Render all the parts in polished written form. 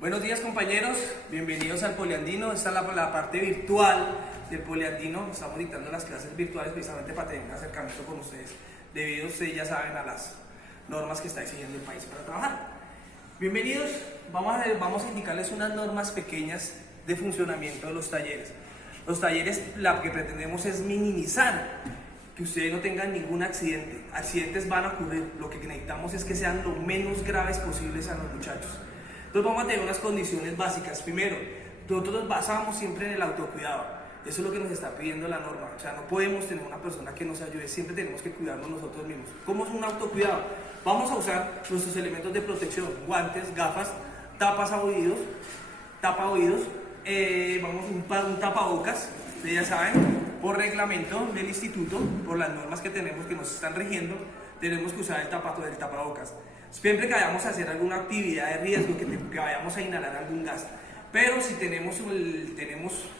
Buenos días compañeros, bienvenidos al Poliandino. Esta es la parte virtual del Poliandino. Estamos dictando las clases virtuales precisamente para tener un acercamiento con ustedes, debido ustedes ya saben a las normas que está exigiendo el país para trabajar. Bienvenidos, vamos a indicarles unas normas pequeñas de funcionamiento de los talleres. Los talleres, lo que pretendemos es minimizar que ustedes no tengan ningún accidente. Accidentes van a ocurrir, lo que necesitamos es que sean lo menos graves posibles a los muchachos. Entonces vamos a tener unas condiciones básicas. Primero, nosotros nos basamos siempre en el autocuidado. Eso es lo que nos está pidiendo la norma. O sea, no podemos tener una persona que nos ayude, siempre tenemos que cuidarnos nosotros mismos. ¿Cómo es un autocuidado? Vamos a usar nuestros elementos de protección, guantes, gafas, tapas a oídos, un tapabocas, ustedes ya saben, por reglamento del instituto, por las normas que tenemos que nos están rigiendo, tenemos que usar el tapabocas. Siempre que vayamos a hacer alguna actividad de riesgo, que vayamos a inhalar algún gas. Pero si tenemos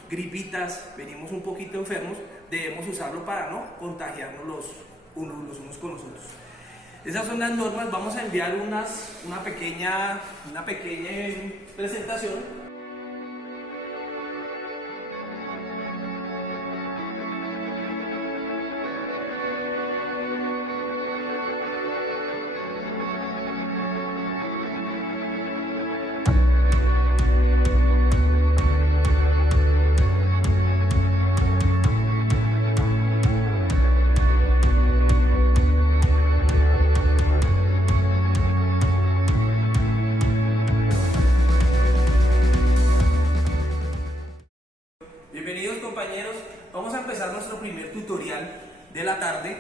gripitas, venimos un poquito enfermos, debemos usarlo para no contagiarnos los unos con los otros. Esas son las normas. Vamos a enviar una pequeña presentación. Bienvenidos compañeros, vamos a empezar nuestro primer tutorial de la tarde,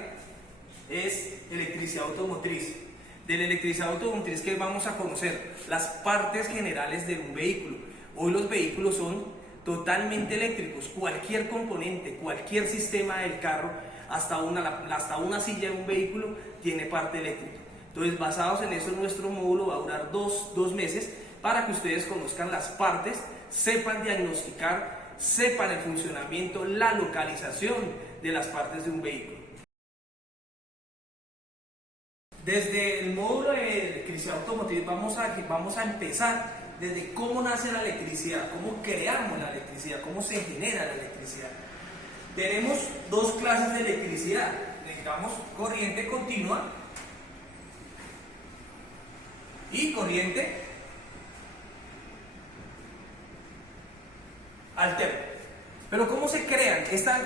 es electricidad automotriz. De la electricidad automotriz que vamos a conocer las partes generales de un vehículo. Hoy los vehículos son totalmente eléctricos, cualquier componente, cualquier sistema del carro, hasta una silla de un vehículo tiene parte eléctrica. Entonces, basados en eso, nuestro módulo va a durar dos meses para que ustedes conozcan las partes, sepan diagnosticar, sepan el funcionamiento, la localización de las partes de un vehículo. Desde el módulo de electricidad automotriz vamos a empezar desde cómo nace la electricidad, cómo creamos la electricidad, cómo se genera la electricidad. Tenemos dos clases de electricidad. Necesitamos corriente continua y corriente alterna. Pero ¿cómo se crean?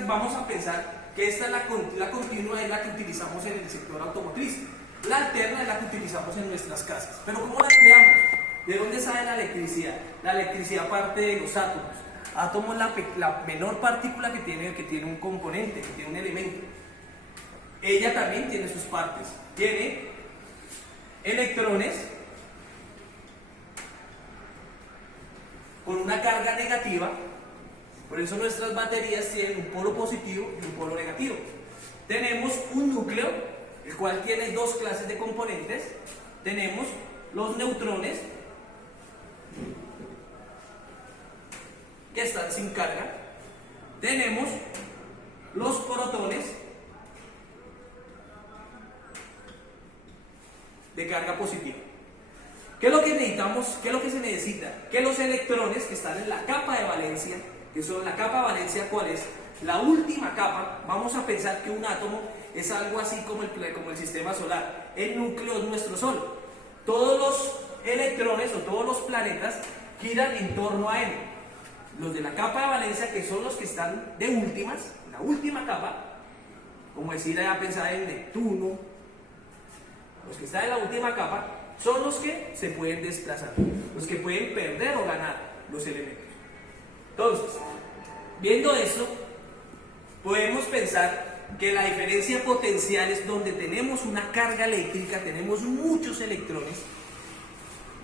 Vamos a pensar que esta es la continua, es la que utilizamos en el sector automotriz. La alterna es la que utilizamos en nuestras casas. Pero ¿cómo la creamos? ¿De dónde sale la electricidad? La electricidad parte de los átomos. Átomo es la menor partícula que tiene un componente, que tiene un elemento. Ella también tiene sus partes. Tiene electrones con una carga negativa. Por eso nuestras baterías tienen un polo positivo y un polo negativo. Tenemos un núcleo, el cual tiene dos clases de componentes. Tenemos los neutrones, que están sin carga. Tenemos los protones, de carga positiva. ¿Qué es lo que necesitamos? ¿Qué es lo que se necesita? Que los electrones que están en la capa de valencia, que son la capa de valencia, ¿cuál es? La última capa. Vamos a pensar que un átomo es algo así como el sistema solar. El núcleo es nuestro sol. Todos los electrones o todos los planetas giran en torno a él. Los de la capa de valencia, que son los que están de últimas, la última capa, como decir, a pensar en Neptuno, los que están en la última capa, son los que se pueden desplazar, los que pueden perder o ganar los elementos. Entonces, viendo esto, podemos pensar que la diferencia potencial es donde tenemos una carga eléctrica, tenemos muchos electrones,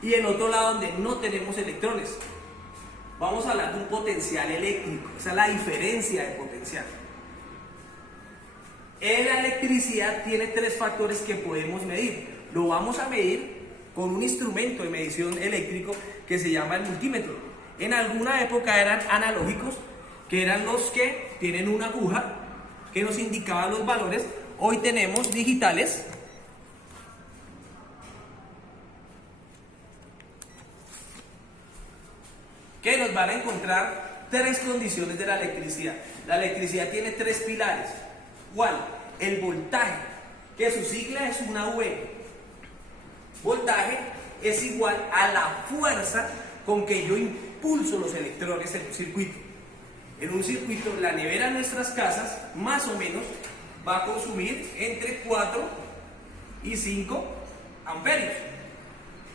y en otro lado donde no tenemos electrones. Vamos a hablar de un potencial eléctrico, esa es la diferencia de potencial. En la electricidad tiene tres factores que podemos medir. Lo vamos a medir con un instrumento de medición eléctrico que se llama el multímetro. En alguna época eran analógicos, que eran los que tienen una aguja que nos indicaba los valores. Hoy tenemos digitales, que nos van a encontrar tres condiciones de la electricidad. La electricidad tiene tres pilares. ¿Cuál? El voltaje, que su sigla es una V. Voltaje es igual a la fuerza con que yo impulso los electrones en un circuito. En un circuito, la nevera de nuestras casas, más o menos, va a consumir entre 4 y 5 amperios.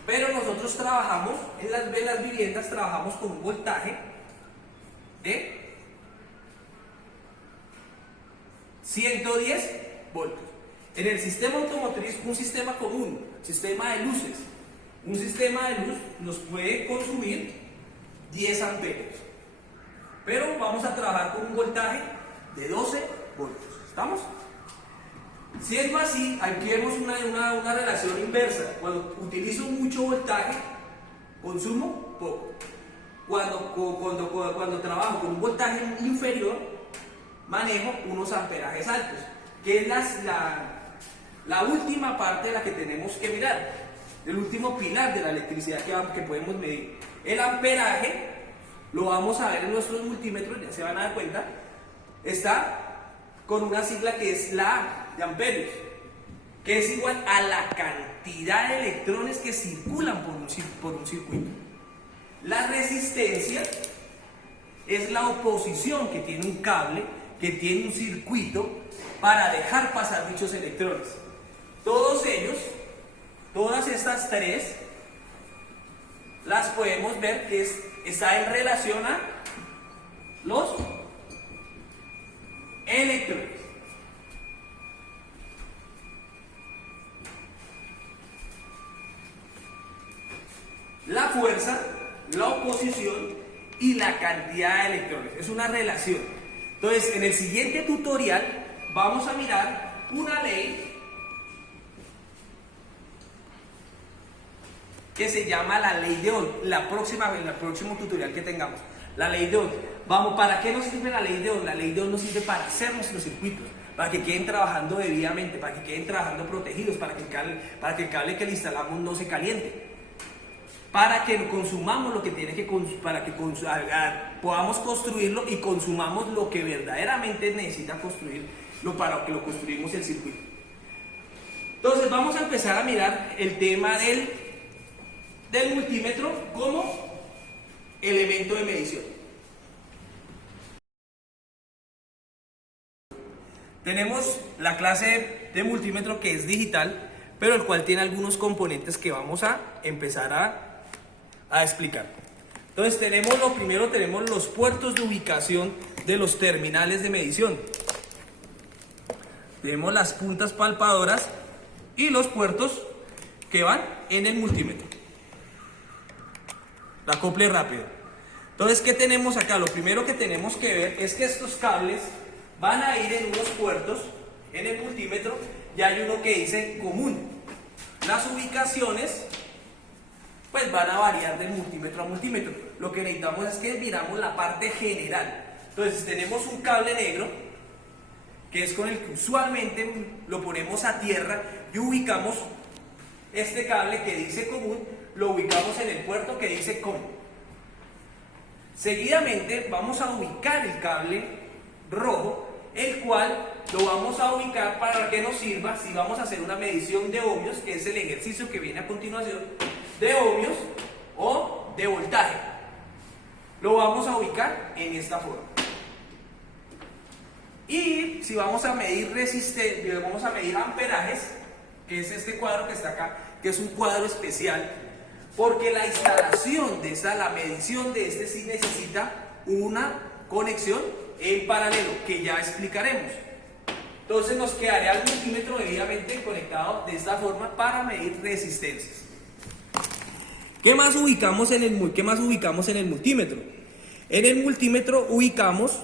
Pero nosotros trabajamos, en las viviendas, trabajamos con un voltaje de 110 voltios. En el sistema automotriz, un sistema común, sistema de luces, un sistema de luz nos puede consumir 10 amperios. Pero vamos a trabajar con un voltaje de 12 voltios. ¿Estamos? Siendo así, aquí vemos una relación inversa. Cuando utilizo mucho voltaje, consumo poco. Cuando trabajo con un voltaje inferior, manejo unos amperajes altos, que es la última parte de la que tenemos que mirar, el último pilar de la electricidad que podemos medir. El amperaje, lo vamos a ver en nuestros multímetros, ya se van a dar cuenta, está con una sigla que es la A, de amperios, que es igual a la cantidad de electrones que circulan por un circuito. La resistencia es la oposición que tiene un cable, que tiene un circuito para dejar pasar dichos electrones. Todos ellos, todas estas tres, las podemos ver que está en relación a los electrones. La fuerza, la oposición y la cantidad de electrones. Es una relación. Entonces, en el siguiente tutorial vamos a mirar una ley que se llama la ley de Ohm. En el próximo tutorial que tengamos, la ley de Ohm. ¿Para qué nos sirve la ley de Ohm? La ley de Ohm nos sirve para hacer nuestros circuitos, para que queden trabajando debidamente, para que queden trabajando protegidos, para que el cable que le instalamos no se caliente, para que consumamos lo que tiene que para que podamos construirlo y consumamos lo que verdaderamente necesita construir, para que lo construimos el circuito. Entonces vamos a empezar a mirar el tema del multímetro como elemento de medición. Tenemos la clase de multímetro que es digital, pero el cual tiene algunos componentes que vamos a empezar a explicar. Entonces primero tenemos los puertos de ubicación de los terminales de medición. Tenemos las puntas palpadoras y los puertos que van en el multímetro. La acople rápido. Entonces, ¿qué tenemos acá? Lo primero que tenemos que ver es que estos cables van a ir en unos puertos en el multímetro y hay uno que dice común. Las ubicaciones pues van a variar de multímetro a multímetro. Lo que necesitamos es que miramos la parte general. Entonces tenemos un cable negro, que es con el que usualmente lo ponemos a tierra y ubicamos este cable que dice común, lo ubicamos en el puerto que dice común. Seguidamente vamos a ubicar el cable rojo, el cual lo vamos a ubicar para que nos sirva si vamos a hacer una medición de ohmios, que es el ejercicio que viene a continuación, de ohmios o de voltaje. Lo vamos a ubicar en esta forma. Y si vamos a medir resistencia, vamos a medir amperajes, que es este cuadro que está acá, que es un cuadro especial, porque la instalación de la medición de este sí necesita una conexión en paralelo, que ya explicaremos. Entonces nos quedaría el multímetro debidamente conectado de esta forma para medir resistencias. ¿Qué más ubicamos en el multímetro? En el multímetro ubicamos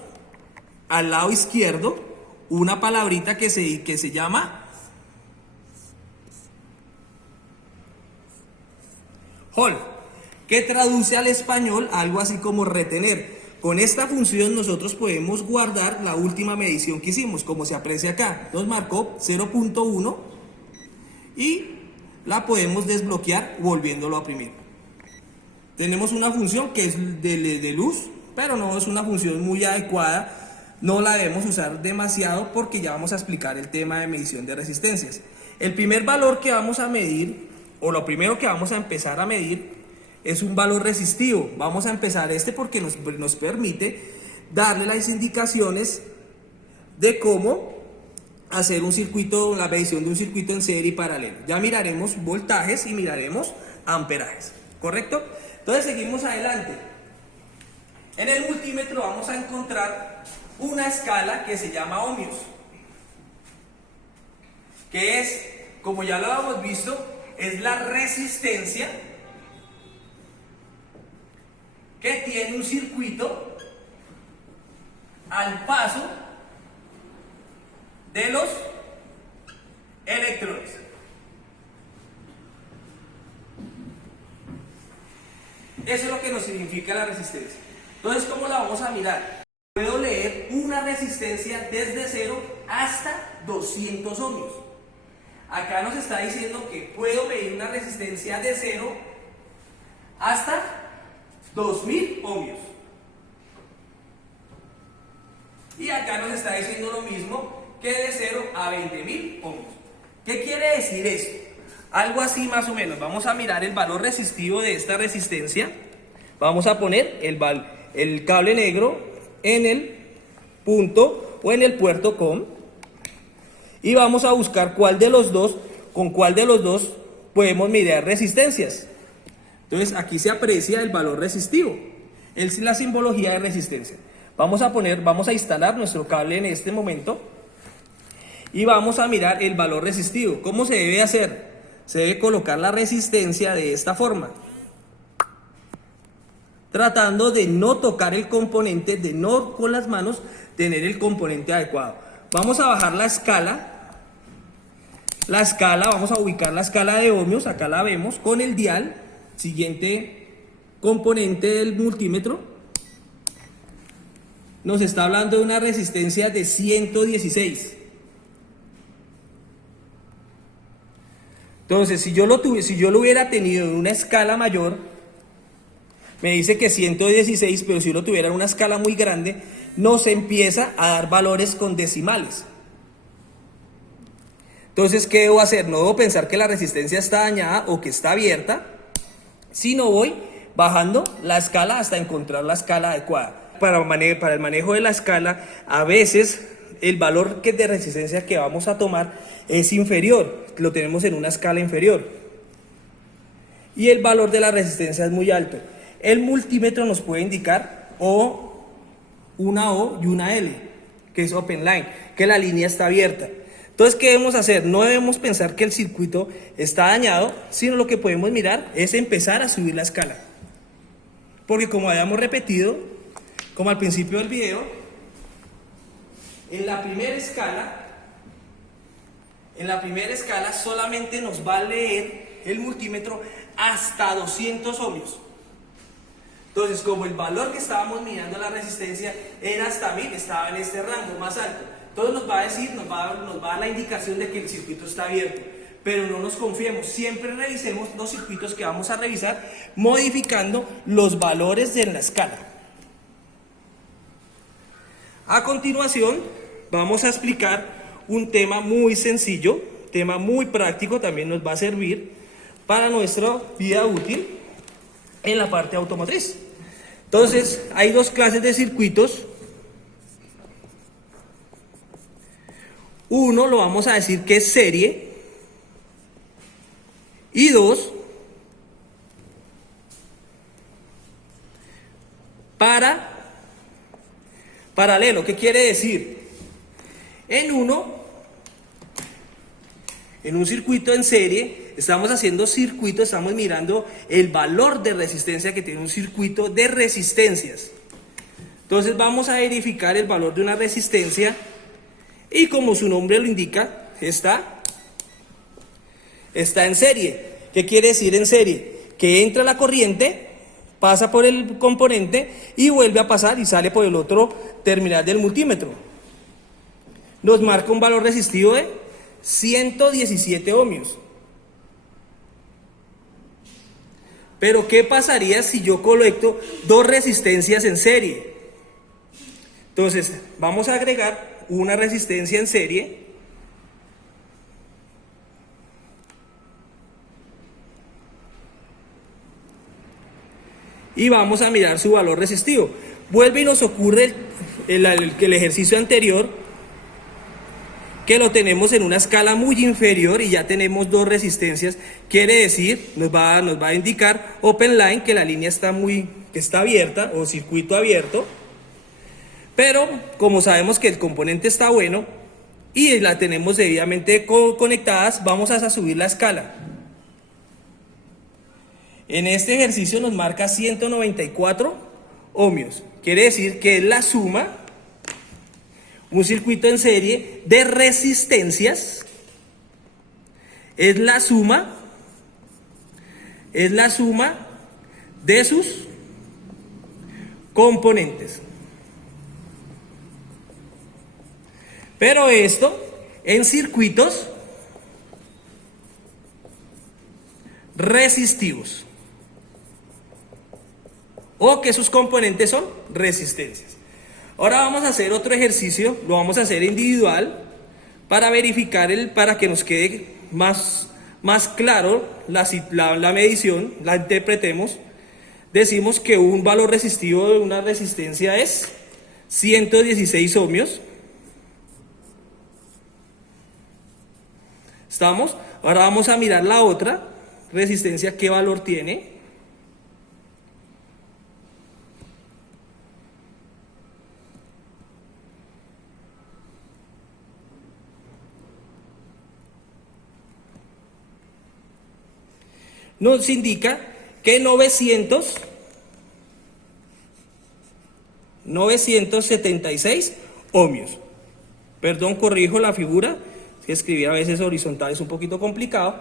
al lado izquierdo una palabrita que se llama hold, que traduce al español algo así como retener. Con esta función nosotros podemos guardar la última medición que hicimos, como se aprecia acá. Nos marcó 0.1 y la podemos desbloquear volviéndolo a oprimir. Tenemos una función que es de luz, pero no es una función muy adecuada. No la debemos usar demasiado porque ya vamos a explicar el tema de medición de resistencias. El primer valor que vamos a medir, o lo primero que vamos a empezar a medir, es un valor resistivo. Vamos a empezar porque nos permite darle las indicaciones de cómo hacer un circuito, la medición de un circuito en serie y paralelo. Ya miraremos voltajes y miraremos amperajes, ¿correcto? Entonces seguimos adelante. En el multímetro vamos a encontrar una escala que se llama ohmios, que es, como ya lo hemos visto, es la resistencia que tiene un circuito al paso de los electrones. Eso es lo que nos significa la resistencia. Entonces, ¿cómo la vamos a mirar? Puedo leer una resistencia desde 0 hasta 200 ohmios. Acá nos está diciendo que puedo medir una resistencia de 0 hasta 2000 ohmios. Y acá nos está diciendo lo mismo, que de 0 a 20.000 ohmios. ¿Qué quiere decir esto? Algo así más o menos. Vamos a mirar el valor resistivo de esta resistencia. Vamos a poner el cable negro en el punto o en el puerto COM. Y vamos a buscar con cuál de los dos podemos medir resistencias. Entonces aquí se aprecia el valor resistivo. Es la simbología de resistencia. Vamos a instalar nuestro cable en este momento. Y vamos a mirar el valor resistivo. ¿Cómo se debe hacer? Se debe colocar la resistencia de esta forma, tratando de no tocar el componente, de no con las manos tener el componente adecuado. Vamos a bajar la escala. Vamos a ubicar la escala de ohmios, acá la vemos, con el dial, siguiente componente del multímetro. Nos está hablando de una resistencia de 116. Entonces, si yo lo hubiera tenido en una escala mayor, me dice que 116, pero si yo lo tuviera en una escala muy grande, nos empieza a dar valores con decimales. Entonces, ¿qué debo hacer? No debo pensar que la resistencia está dañada o que está abierta, sino voy bajando la escala hasta encontrar la escala adecuada. Para el manejo de la escala, a veces el valor de resistencia que vamos a tomar es inferior, lo tenemos en una escala inferior. Y el valor de la resistencia es muy alto. El multímetro nos puede indicar una O y una L, que es open line, que la línea está abierta. Entonces, ¿qué debemos hacer? No debemos pensar que el circuito está dañado, sino lo que podemos mirar es empezar a subir la escala. Porque como habíamos repetido, como al principio del video, en la primera escala solamente nos va a leer el multímetro hasta 200 ohmios. Entonces, como el valor que estábamos mirando la resistencia era hasta 1000, estaba en este rango más alto. Entonces nos va a dar la indicación de que el circuito está abierto. Pero no nos confiemos, siempre revisemos los circuitos que vamos a revisar modificando los valores de la escala. A continuación, vamos a explicar un tema muy sencillo, tema muy práctico, también nos va a servir para nuestra vida útil en la parte automotriz. Entonces, hay dos clases de circuitos. Uno lo vamos a decir que es serie y dos paralelo. ¿Qué quiere decir? En uno En un circuito en serie, estamos haciendo circuito, estamos mirando el valor de resistencia que tiene un circuito de resistencias. Entonces vamos a verificar el valor de una resistencia y como su nombre lo indica, está en serie. ¿Qué quiere decir en serie? Que entra la corriente, pasa por el componente y vuelve a pasar y sale por el otro terminal del multímetro. Nos marca un valor resistivo de 117 ohmios. Pero ¿qué pasaría si yo conecto dos resistencias en serie? Entonces vamos a agregar una resistencia en serie y vamos a mirar su valor resistivo. Vuelve y nos ocurre el ejercicio anterior, que lo tenemos en una escala muy inferior y ya tenemos dos resistencias. Quiere decir, nos va a indicar open line, que la línea está abierta o circuito abierto. Pero como sabemos que el componente está bueno y la tenemos debidamente conectadas, vamos a subir la escala. En este ejercicio nos marca 194 ohmios. Quiere decir que es la suma, un circuito en serie de resistencias, es la suma de sus componentes. Pero esto en circuitos resistivos, o que sus componentes son resistencias. Ahora vamos a hacer otro ejercicio, lo vamos a hacer individual para verificar para que nos quede más claro la medición, la interpretemos. Decimos que un valor resistivo de una resistencia es 116 ohmios. ¿Estamos? Ahora vamos a mirar la otra resistencia, qué valor tiene. Nos indica que 976 ohmios. Perdón, corrijo la figura, que escribir a veces horizontal es un poquito complicado.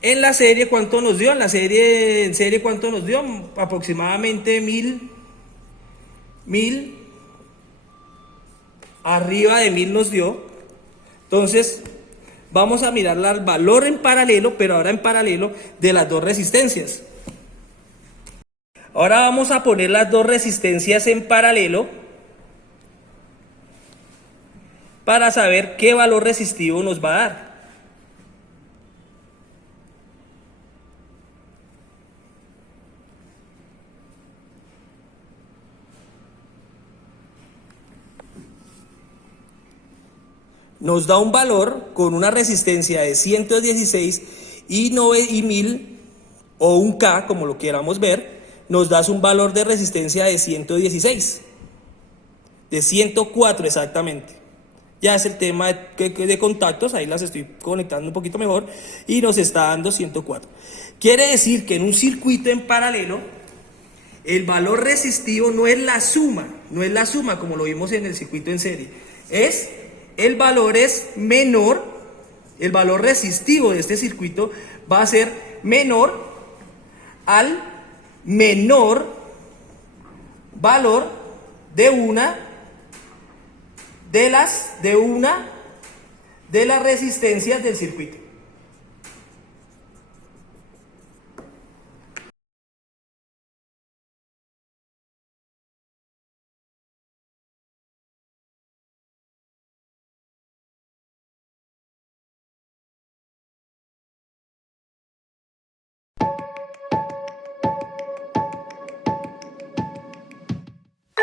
En la serie, ¿cuánto nos dio? En serie, ¿cuánto nos dio? Aproximadamente 1000, arriba de 1000 nos dio. Entonces vamos a mirar el valor en paralelo, pero ahora en paralelo de las dos resistencias. Ahora vamos a poner las dos resistencias en paralelo para saber qué valor resistivo nos va a dar. Nos da un valor con una resistencia de 116 y 1000 o un K, como lo queramos ver, nos da un valor de resistencia de 116, de 104 exactamente. Ya es el tema de contactos, ahí las estoy conectando un poquito mejor y nos está dando 104. Quiere decir que en un circuito en paralelo, el valor resistivo no es la suma como lo vimos en el circuito en serie, el valor es menor, el valor resistivo de este circuito va a ser menor al menor valor de una de las resistencias del circuito.